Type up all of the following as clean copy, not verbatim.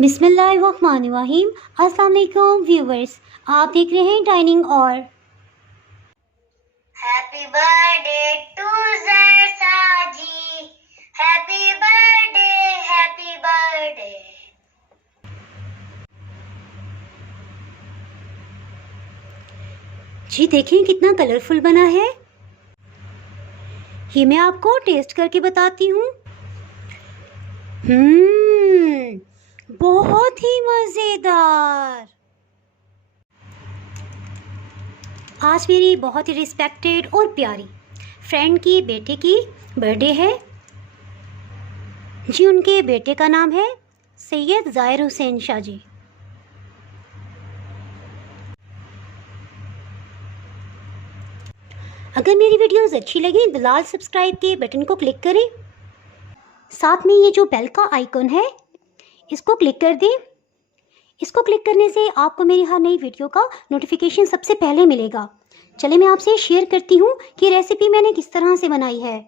बिस्मिल्लाहिर्रहमानिर्रहीम। अस्सलाम वालेकुम व्यूवर्स, आप देख रहे हैं डाइनिंग और happy birthday to Zaisa ji, happy birthday, happy birthday. जी देखें कितना कलरफुल बना है। ये मैं आपको टेस्ट करके बताती हूँ। बहुत ही मज़ेदार। आज मेरी बहुत ही रिस्पेक्टेड और प्यारी फ्रेंड की बेटे की बर्थडे है। जी उनके बेटे का नाम है सैयद ज़ाहिर हुसैन शाह जी। अगर मेरी वीडियोस अच्छी लगी तो लाल सब्सक्राइब के बटन को क्लिक करें। साथ में ये जो बेल का आइकन है इसको क्लिक कर दें। इसको क्लिक करने से आपको मेरी हर नई वीडियो का नोटिफिकेशन सबसे पहले मिलेगा। चलिए मैं आपसे शेयर करती हूँ कि रेसिपी मैंने किस तरह से बनाई है।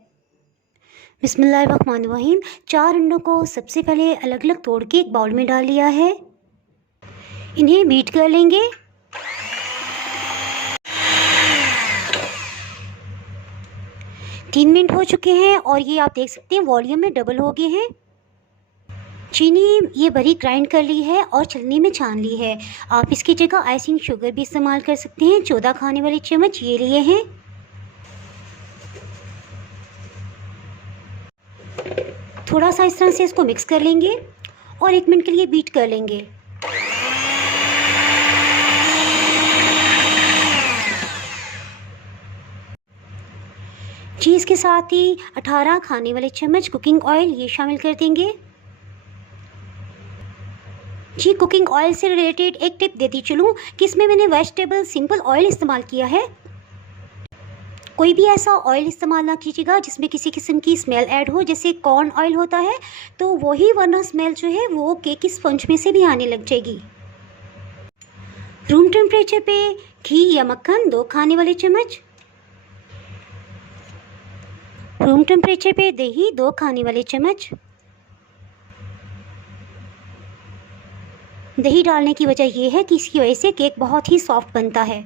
बिस्मिल्लाहिर्रहमानिर्रहीम। 4 अंडों को सबसे पहले अलग अलग तोड़ के एक बाउल में डाल लिया है। इन्हें बीट कर लेंगे। तीन मिनट हो चुके हैं और ये आप देख सकते हैं वॉल्यूम में डबल हो गए हैं। चीनी ये बारीक ग्राइंड कर ली है और छलनी में छान ली है। आप इसकी जगह आइसिंग शुगर भी इस्तेमाल कर सकते हैं। 14 खाने वाले चम्मच ये लिए हैं। थोड़ा सा इस तरह से इसको मिक्स कर लेंगे और 1 मिनट के लिए बीट कर लेंगे। जी इसके साथ ही 18 खाने वाले चम्मच कुकिंग ऑयल ये शामिल कर देंगे। जी कुकिंग ऑयल से रिलेटेड एक टिप देती चलूँ कि इसमें मैंने वेजिटेबल सिंपल ऑयल इस्तेमाल किया है। कोई भी ऐसा ऑयल इस्तेमाल ना कीजिएगा जिसमें किसी किस्म की स्मेल ऐड हो, जैसे कॉर्न ऑयल होता है तो वही, वरना स्मेल जो है वो केक की स्पंज में से भी आने लग जाएगी। रूम टेम्परेचर पे घी या मक्खन 2 खाने वाले चम्मच। रूम टेम्परेचर पे दही 2 खाने वाले चम्मच। दही डालने की वजह यह है कि इसकी वजह से केक बहुत ही सॉफ्ट बनता है।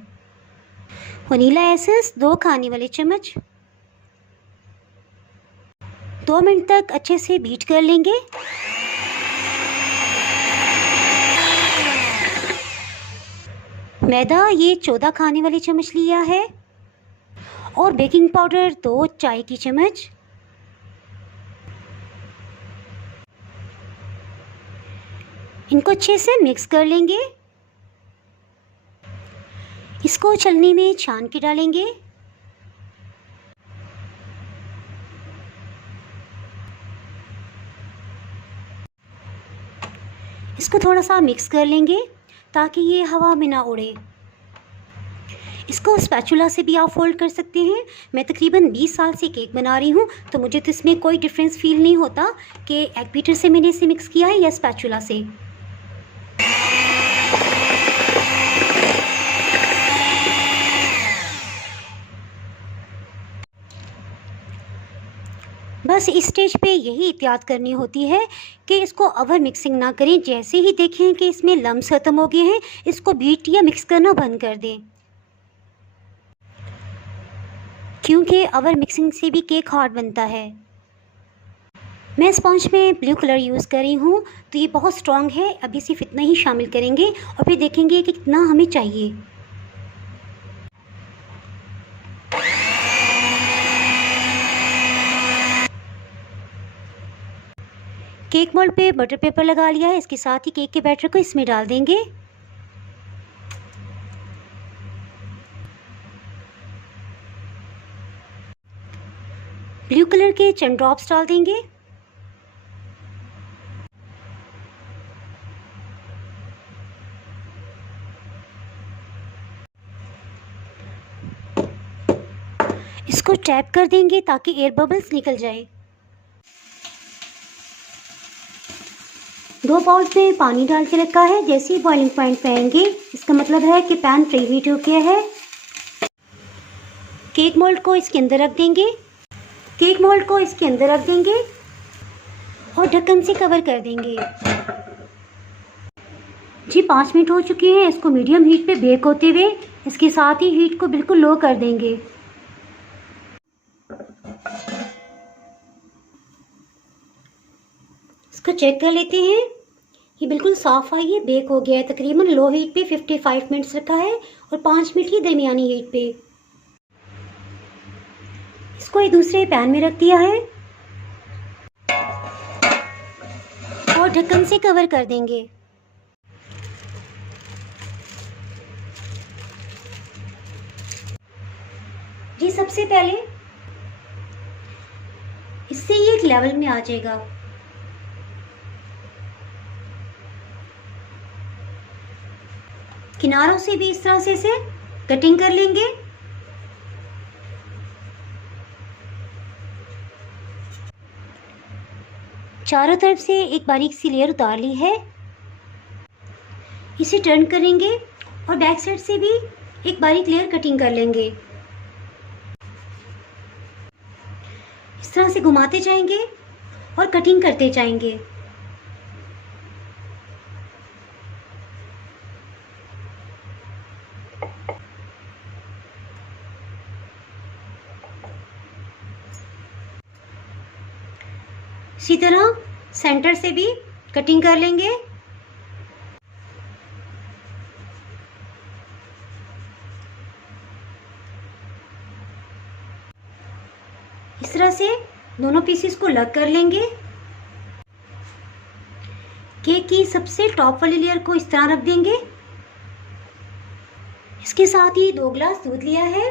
वनीला एसेंस 2 खाने वाले चम्मच। 2 मिनट तक अच्छे से बीट कर लेंगे। मैदा ये 14 खाने वाले चम्मच लिया है और बेकिंग पाउडर 2 चाय की चम्मच। इनको अच्छे से मिक्स कर लेंगे। इसको छलनी में छान के डालेंगे। इसको थोड़ा सा मिक्स कर लेंगे ताकि ये हवा में ना उड़े। इसको स्पैचुला से भी आप फोल्ड कर सकते हैं। मैं तकरीबन 20 साल से केक बना रही हूँ तो मुझे तो इसमें कोई डिफरेंस फील नहीं होता कि एग बीटर से मैंने इसे मिक्स किया है या स्पैचुला से। बस इस स्टेज पे यही एहतियात करनी होती है कि इसको ओवर मिक्सिंग ना करें। जैसे ही देखें कि इसमें लम्स ख़त्म हो गए हैं इसको बीट या मिक्स करना बंद कर दें, क्योंकि ओवर मिक्सिंग से भी केक हार्ड बनता है। मैं स्पंज में ब्लू कलर यूज़ कर रही हूँ तो ये बहुत स्ट्रॉन्ग है। अभी सिर्फ इतना ही शामिल करेंगे और फिर देखेंगे कि कितना हमें चाहिए। केक मोल्ड पे बटर पेपर लगा लिया है। इसके साथ ही केक के बैटर को इसमें डाल देंगे। ब्लू कलर के चंद ड्रॉप्स डाल देंगे। इसको टैप कर देंगे ताकि एयर बबल्स निकल जाए। 2 बाउल्स में पानी डाल के रखा है। जैसे ही बॉइलिंग पॉइंट पे आएंगे इसका मतलब है कि पैन प्री हीट हो गया है। केक मोल्ड को इसके अंदर रख देंगे। केक मोल्ड को इसके अंदर रख देंगे और ढक्कन से कवर कर देंगे। जी 5 मिनट हो चुके हैं। इसको मीडियम हीट पे बेक होते हुए, इसके साथ ही हीट को बिल्कुल लो कर देंगे। इसको चेक कर लेते हैं। ये बिल्कुल साफ आई है, बेक हो गया है। तकरीबन लो हीट पे 55 मिनट्स रखा है और 5 मिनट ही दरमियानी हीट पे। इसको एक दूसरे पैन में रख दिया है और ढक्कन से कवर कर देंगे। जी सबसे पहले इससे ये एक लेवल में आ जाएगा। किनारों से भी इस तरह से इसे कटिंग कर लेंगे। चारों तरफ से एक बारीक सी लेयर उतार ली है। इसे टर्न करेंगे और बैक साइड से भी एक बारीक लेयर कटिंग कर लेंगे। इस तरह से घुमाते जाएंगे और कटिंग करते जाएंगे। इसी तरह सेंटर से भी कटिंग कर लेंगे। इस तरह से दोनों पीसेस को अलग कर लेंगे। केक की सबसे टॉप वाली लेयर को इस तरह रख देंगे। इसके साथ ही 2 गिलास दूध लिया है।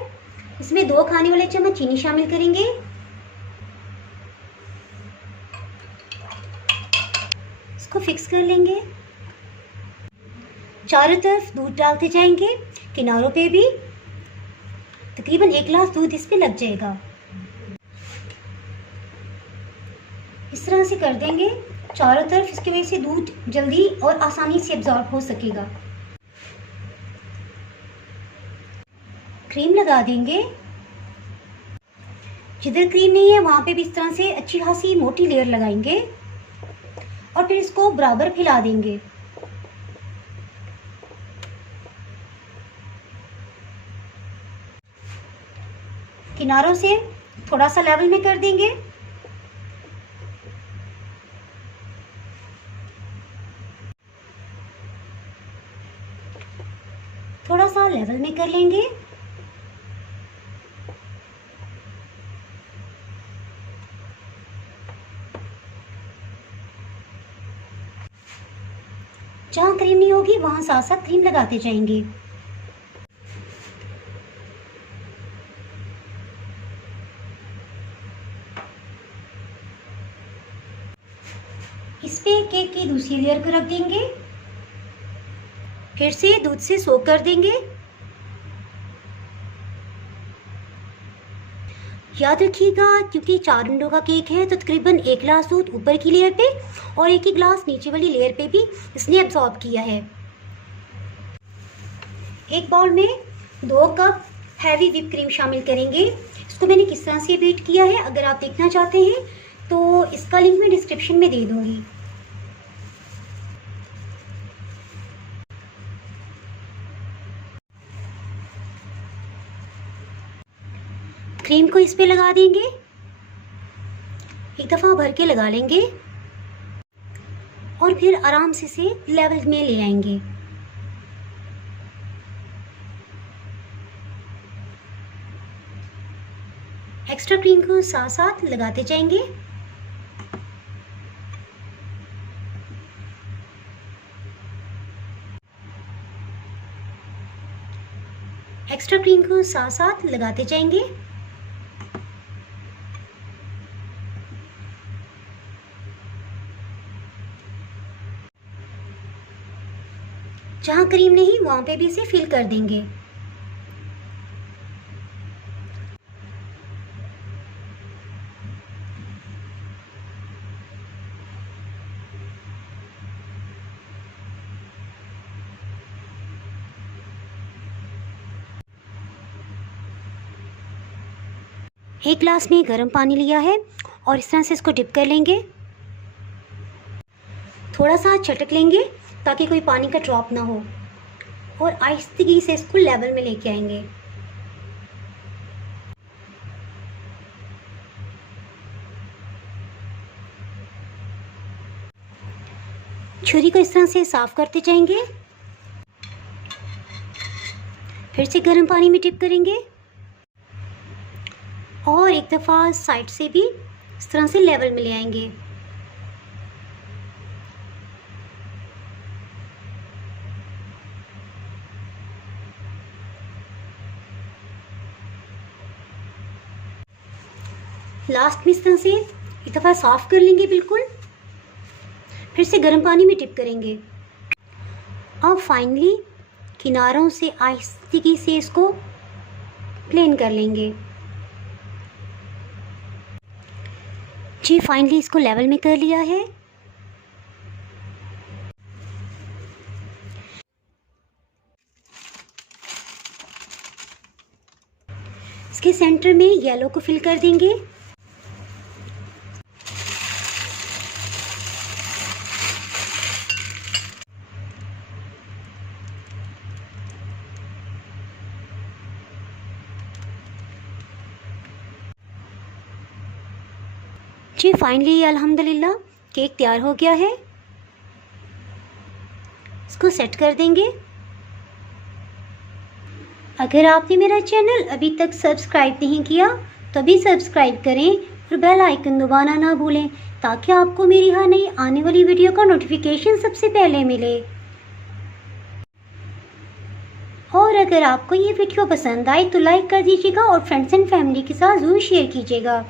इसमें 2 खाने वाले चम्मच चीनी शामिल करेंगे। इसको फिक्स कर लेंगे। चारों तरफ दूध डालते जाएंगे, किनारों पे भी। तकरीबन 1 गिलास दूध इस पे लग जाएगा। इस तरह से कर देंगे चारों तरफ। इसकी वजह से दूध जल्दी और आसानी से एब्जॉर्ब हो सकेगा। क्रीम लगा देंगे। जिधर क्रीम नहीं है वहां पे भी इस तरह से अच्छी खासी मोटी लेयर लगाएंगे और फिर इसको बराबर फैला देंगे। किनारों से थोड़ा सा लेवल में कर देंगे। थोड़ा सा लेवल में कर लेंगे। जहां क्रीम नहीं होगी वहां साथ साथ क्रीम लगाते जाएंगे। इस पे केक की दूसरी लेयर को रख देंगे। फिर से दूध से सोक कर देंगे। याद रखिएगा क्योंकि 4 अंडों का केक है तो तकरीबन 1 गिलास दूध ऊपर की लेयर पे और 1 ही गिलास नीचे वाली लेयर पे भी इसने एब्जॉर्ब किया है। एक बाउल में 2 कप हैवी व्हिप क्रीम शामिल करेंगे। इसको मैंने किस तरह से बीट किया है अगर आप देखना चाहते हैं तो इसका लिंक मैं डिस्क्रिप्शन में दे दूंगी। क्रीम को इस पे लगा देंगे। एक दफ़ा भर के लगा लेंगे और फिर आराम से इसे लेवल में ले आएंगे। एक्स्ट्रा क्रीम को साथ साथ लगाते जाएंगे। एक्स्ट्रा क्रीम को साथ साथ लगाते जाएंगे। जहां क्रीम नहीं वहां पे भी इसे फिल कर देंगे। एक ग्लास में गर्म पानी लिया है और इस तरह से इसको डिप कर लेंगे। थोड़ा सा चटक लेंगे ताकि कोई पानी का ड्रॉप ना हो, और आहिस्ते से इसको लेवल में लेके आएंगे। छुरी को इस तरह से साफ करते जाएंगे, फिर से गर्म पानी में डिप करेंगे और एक दफ़ा साइड से भी इस तरह से लेवल में ले आएंगे। लास्ट में इस तरह से एक दफ़ा साफ कर लेंगे बिल्कुल, फिर से गर्म पानी में डिप करेंगे। अब फाइनली किनारों से आहिस्ते से इसको प्लेन कर लेंगे। जी फाइनली इसको लेवल में कर लिया है। इसके सेंटर में येलो को फिल कर देंगे। जी फाइनली अल्हम्दुलिल्लाह केक तैयार हो गया है। इसको सेट कर देंगे। अगर आपने मेरा चैनल अभी तक सब्सक्राइब नहीं किया तो अभी सब्सक्राइब करें और बेल आइकन दबाना ना भूलें, ताकि आपको मेरी हर नई आने वाली वीडियो का नोटिफिकेशन सबसे पहले मिले। और अगर आपको ये वीडियो पसंद आए तो लाइक कर दीजिएगा और फ्रेंड्स एंड फैमिली के साथ ज़रूर शेयर कीजिएगा।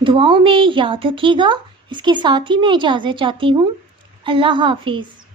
दुआओं में याद रखिएगा। इसके साथ ही मैं इजाज़त चाहती हूँ। अल्लाह हाफिज़।